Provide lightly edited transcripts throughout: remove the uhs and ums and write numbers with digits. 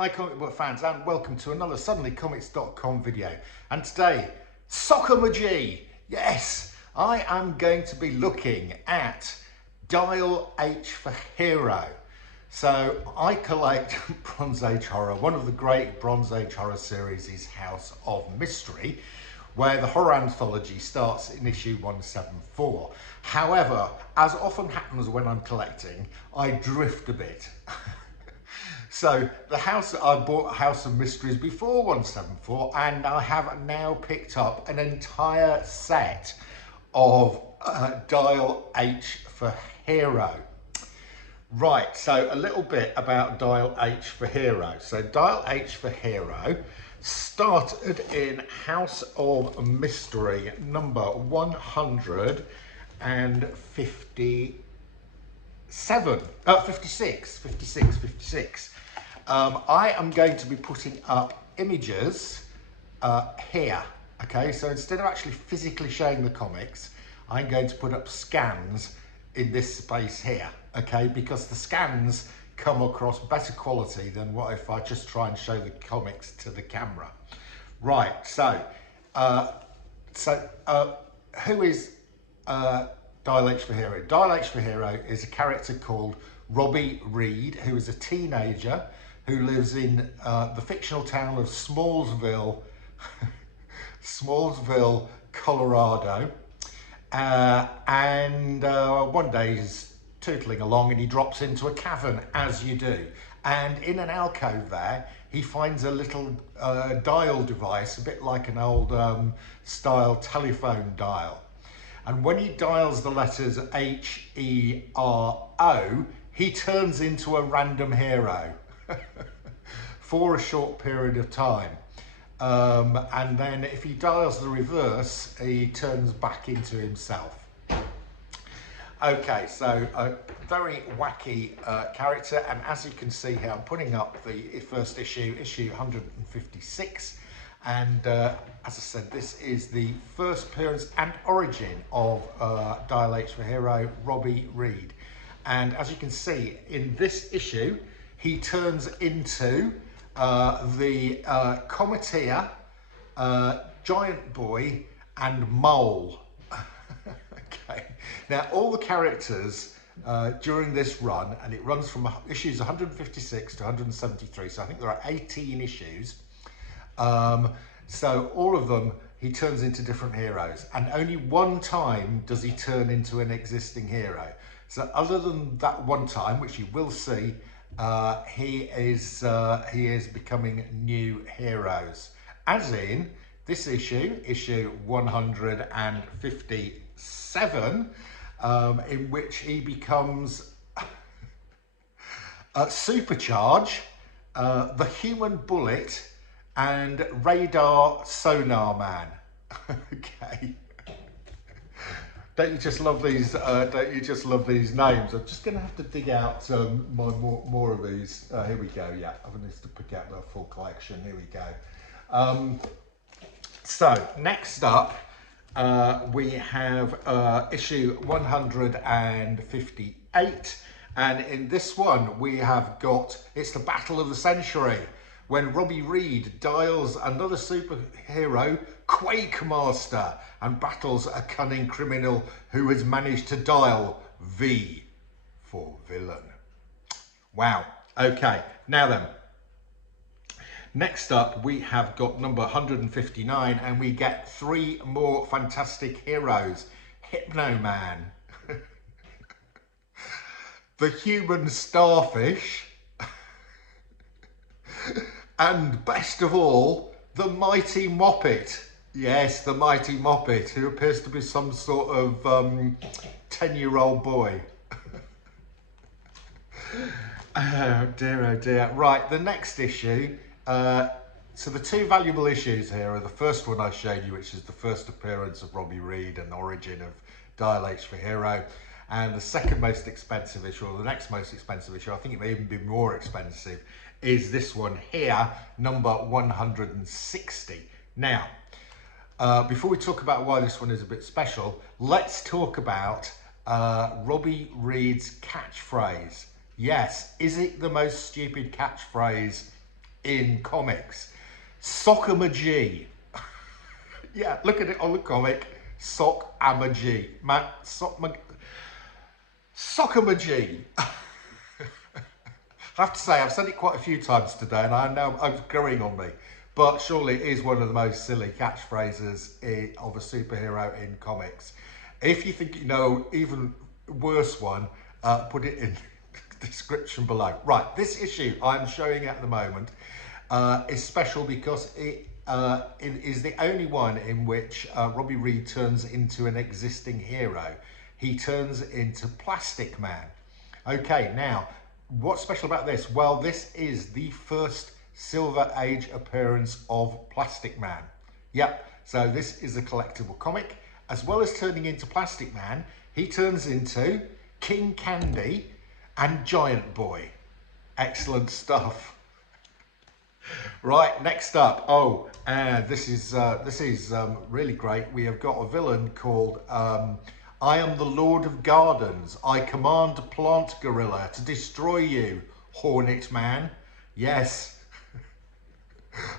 Hi comic book fans and welcome to another suddenlycomics.com video. And today, Soccer Magie! Yes, I am going to be looking at Dial H for Hero. So I collect Bronze Age horror. One of the great Bronze Age horror series is House of Mystery, where the horror anthology starts in issue 174. However, as often happens when I'm collecting, I drift a bit. So I bought House of Mysteries before 174, and I have now picked up an entire set of Dial H for Hero. Right, so a little bit about Dial H for Hero. So Dial H for Hero started in House of Mystery number 56. I am going to be putting up images here. Okay, so instead of actually physically showing the comics, I'm going to put up scans in this space here. Okay, because the scans come across better quality than what if I just try and show the comics to the camera. Right, so who is Dial H for Hero? Dial H for Hero is a character called Robby Reed, who is a teenager who lives in the fictional town of Smallsville, Colorado. One day he's tootling along and he drops into a cavern, as you do. And in an alcove there, he finds a little dial device, a bit like an old style telephone dial. And when he dials the letters H-E-R-O, he turns into a random hero for a short period of time. And then if he dials the reverse, he turns back into himself. Okay, so a very wacky character, and as you can see here, I'm putting up the first issue 156. And as I said, this is the first appearance and origin of Dial H for Hero, Robby Reed. And as you can see, in this issue, he turns into the Cometeer, Giant Boy, and Mole. Okay. Now, all the characters during this run, and it runs from issues 156 to 173, so I think there are 18 issues. So all of them, he turns into different heroes, and only one time does he turn into an existing hero. So other than that one time, which you will see, he is becoming new heroes. As in this issue 157, in which he becomes Supercharge, the Human Bullet, and Radar Sonar Man. Okay. Don't you just love these? Don't you just love these names? I'm just going to have to dig out more of these. Here we go. Yeah, I need to pick out the full collection. Here we go. So next up, we have issue 158, and in this one we have got, it's the Battle of the Century, when Robby Reed dials another superhero, Quakemaster, and battles a cunning criminal who has managed to dial V for villain. Wow. Okay, now then. Next up, we have got number 159, and we get 3 more fantastic heroes. Hypno Man, the Human Starfish, and best of all, the Mighty Moppet. Yes, the Mighty Moppet, who appears to be some sort of 10-year-old boy. Oh dear. Right, the next issue. So the 2 valuable issues here are the first one I showed you, which is the first appearance of Robby Reed and origin of Dial H for Hero. And the second most expensive issue, or the next most expensive issue, I think it may even be more expensive, is this one here, number 160. Now, before we talk about why this one is a bit special, let's talk about Robby Reed's catchphrase. Yes, is it the most stupid catchphrase in comics. Sock G. Yeah, look at it on the comic. Sock G. Sock G. I have to say, I've said it quite a few times today, and I know it's growing on me. But surely it is one of the most silly catchphrases of a superhero in comics. If you think you know even worse one, put it in the description below. Right, this issue I'm showing at the moment is special because it is the only one in which Robby Reed turns into an existing hero. He turns into Plastic Man. Okay, now, what's special about this? Well, this is the first Silver Age appearance of Plastic Man. Yep, so this is a collectible comic. As well as turning into Plastic Man, he turns into King Candy and Giant Boy. Excellent stuff. Right, next up. Oh, and this is really great. We have got a villain called I am the Lord of Gardens. I command Plant Gorilla to destroy you, Hornet Man. Yes,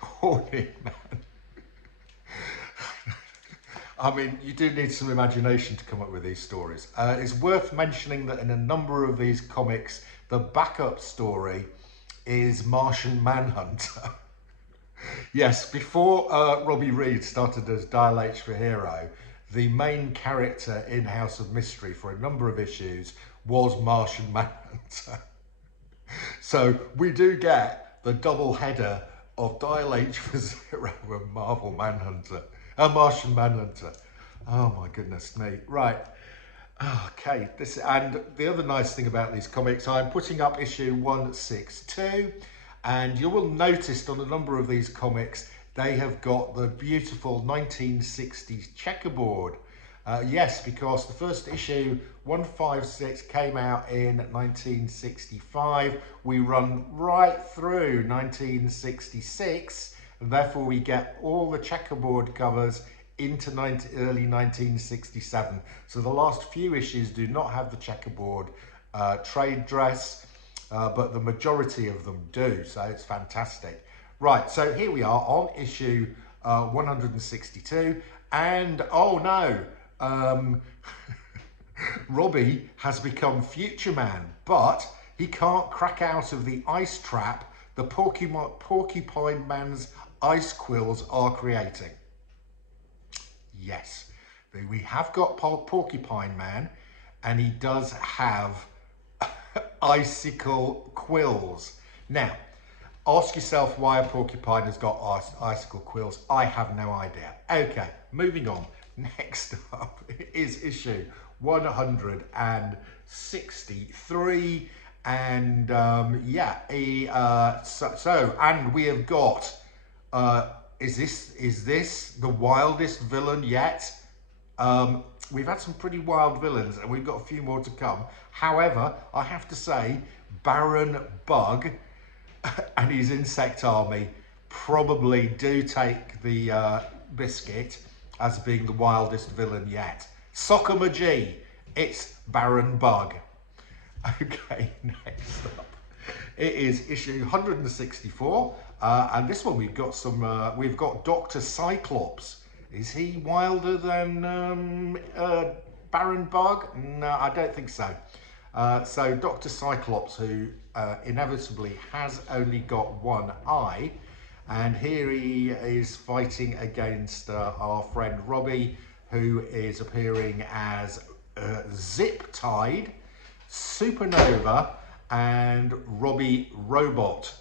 Hornet Man. I mean, you do need some imagination to come up with these stories. It's worth mentioning that in a number of these comics, the backup story is Martian Manhunter. Yes, before Robby Reed started as Dial H for Hero, the main character in House of Mystery for a number of issues was Martian Manhunter. So we do get the double header of Dial H for Zero and Martian Manhunter. Oh my goodness me. Right. Okay, and the other nice thing about these comics, I'm putting up issue 162, and you will notice on a number of these comics, they have got the beautiful 1960s checkerboard. Yes, because the first issue, 156, came out in 1965. We run right through 1966, and therefore we get all the checkerboard covers into early 1967. So the last few issues do not have the checkerboard trade dress, but the majority of them do, so it's fantastic. Right, so here we are on issue 162, and oh no, Robby has become Future Man, but he can't crack out of the ice trap the Porcupine Man's ice quills are creating. Yes, we have got Porcupine Man, and he does have icicle quills. Now, ask yourself why a porcupine has got icicle quills. I have no idea. Okay, moving on. Next up is issue 163, and yeah, and we have got. Is this the wildest villain yet? We've had some pretty wild villains, and we've got a few more to come. However, I have to say, Baron Bug and his insect army probably do take the biscuit as being the wildest villain yet. Sock G, it's Baron Bug. Okay, next up. It is issue 164, and this one we've got Dr. Cyclops. Is he wilder than Baron Bug? No, I don't think so. So Dr. Cyclops, who inevitably has only got one eye, and here he is fighting against our friend Robby, who is appearing as Zip-Tide, Supernova, and Robby Robot.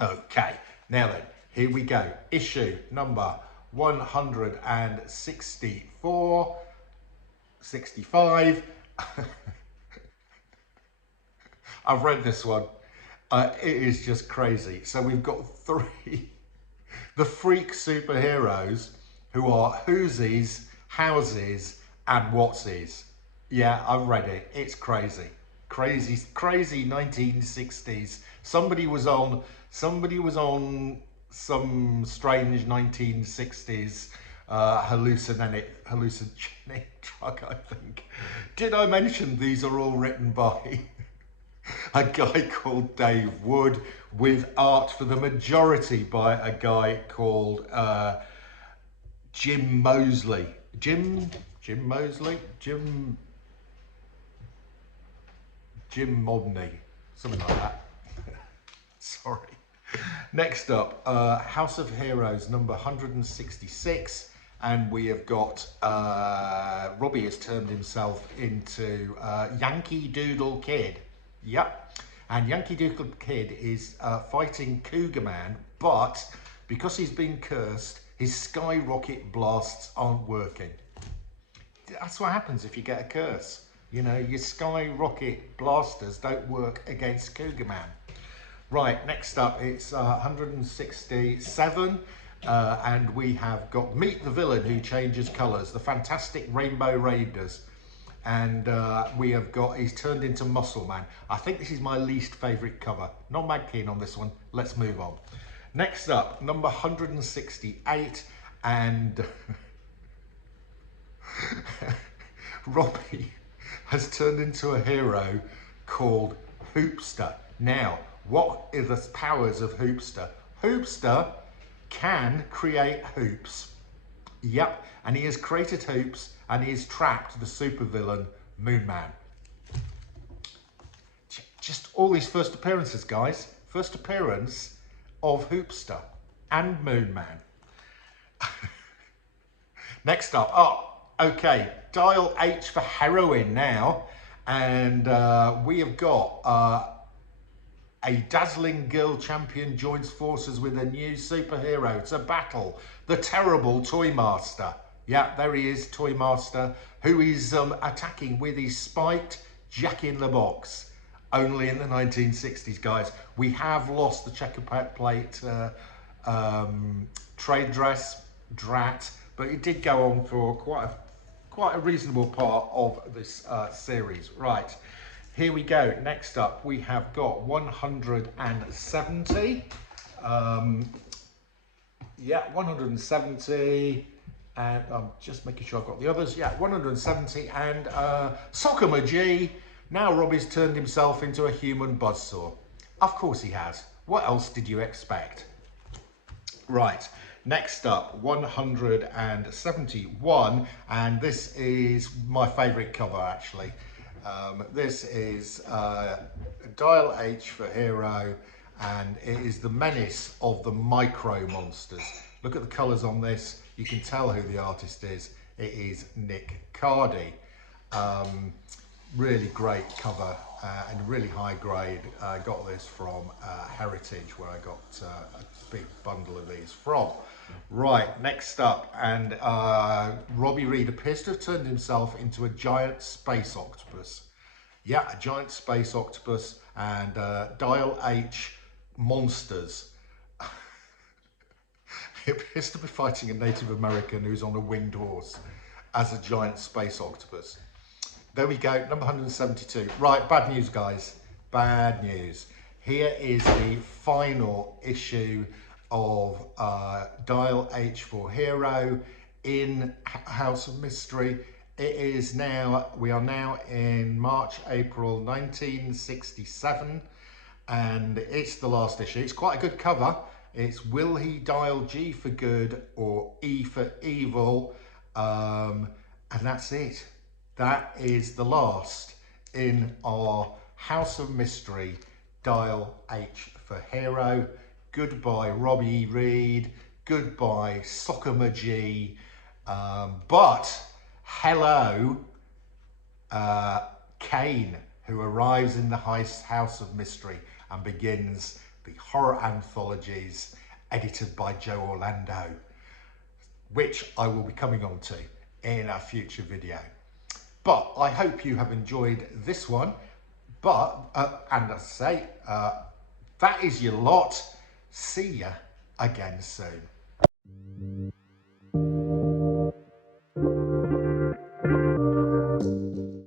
Okay, now then, here we go. Issue number 164, 65. I've read this one. It is just crazy. So we've got three, the freak superheroes who are Whosies, Howsies, and Whatsies. Yeah, I've read it. It's crazy. Crazy 1960s. Somebody was on some strange 1960s hallucinogenic drug, I think. Did I mention these are all written by a guy called Dave Wood, with art for the majority by a guy called Jim Mosley. Jim Mosley? Jim Modney, something like that. Sorry. Next up, House of Heroes number 166, and we have got Robbie has turned himself into Yankee Doodle Kid. Yep, and Yankee Doodle Kid is fighting Cougar Man, but because he's been cursed, his skyrocket blasts aren't working. That's what happens if you get a curse. You know, your skyrocket blasters don't work against Cougar Man. Right, next up, it's 167, and we have got Meet the Villain Who Changes Colours, the Fantastic Rainbow Raiders. And we have got, he's turned into Muscle Man. I think this is my least favourite cover. Not mad keen on this one. Let's move on. Next up, number 168, and Robbie has turned into a hero called Hoopster. Now, what are the powers of Hoopster? Hoopster can create hoops. Yep, and he has created hoops, and he has trapped the supervillain Moon Man. Just all these first appearances, guys. First appearance of Hoopster and Moon Man. Next up, okay, dial H for heroin now, and we have got a dazzling girl champion joins forces with a new superhero to battle the terrible Toy Master. Yeah, there he is, Toy Master, who is attacking with his spiked Jack-in-the-Box. Only in the 1960s, guys. We have lost the checker plate trade dress, Drat, but it did go on for quite a reasonable part of this series. Right. Here we go. Next up, we have got 170. Yeah, 170. And I'm just making sure I've got the others. Yeah, 170. And Soccer McGee. Now Robbie's turned himself into a human buzzsaw. Of course he has. What else did you expect? Right. Next up, 171. And this is my favourite cover, actually. This is Dial H for Hero, and it is the menace of the micro monsters. Look at the colours on this. You can tell who the artist is. It is Nick Cardy. Really great cover and really high grade. I got this from Heritage, where I got a big bundle of these from. Right, next up, and Robby Reed appears to have turned himself into a giant space octopus. Yeah, a giant space octopus, and Dial H monsters. He appears to be fighting a Native American who's on a winged horse as a giant space octopus. There we go, number 172. Right, bad news, guys. Bad news. Here is the final issue of Dial H for Hero in House of Mystery. It is now, we are now in March, April 1967, and it's the last issue. It's quite a good cover. It's Will He Dial G for Good or E for Evil? And that's it. That is the last in our House of Mystery, Dial H for Hero. Goodbye, Robby Reed. Goodbye, Soccer McGee. But hello, Kane, who arrives in the House of Mystery and begins the horror anthologies edited by Joe Orlando, which I will be coming on to in a future video. But I hope you have enjoyed this one. But, and as I say, that is your lot. See ya again soon.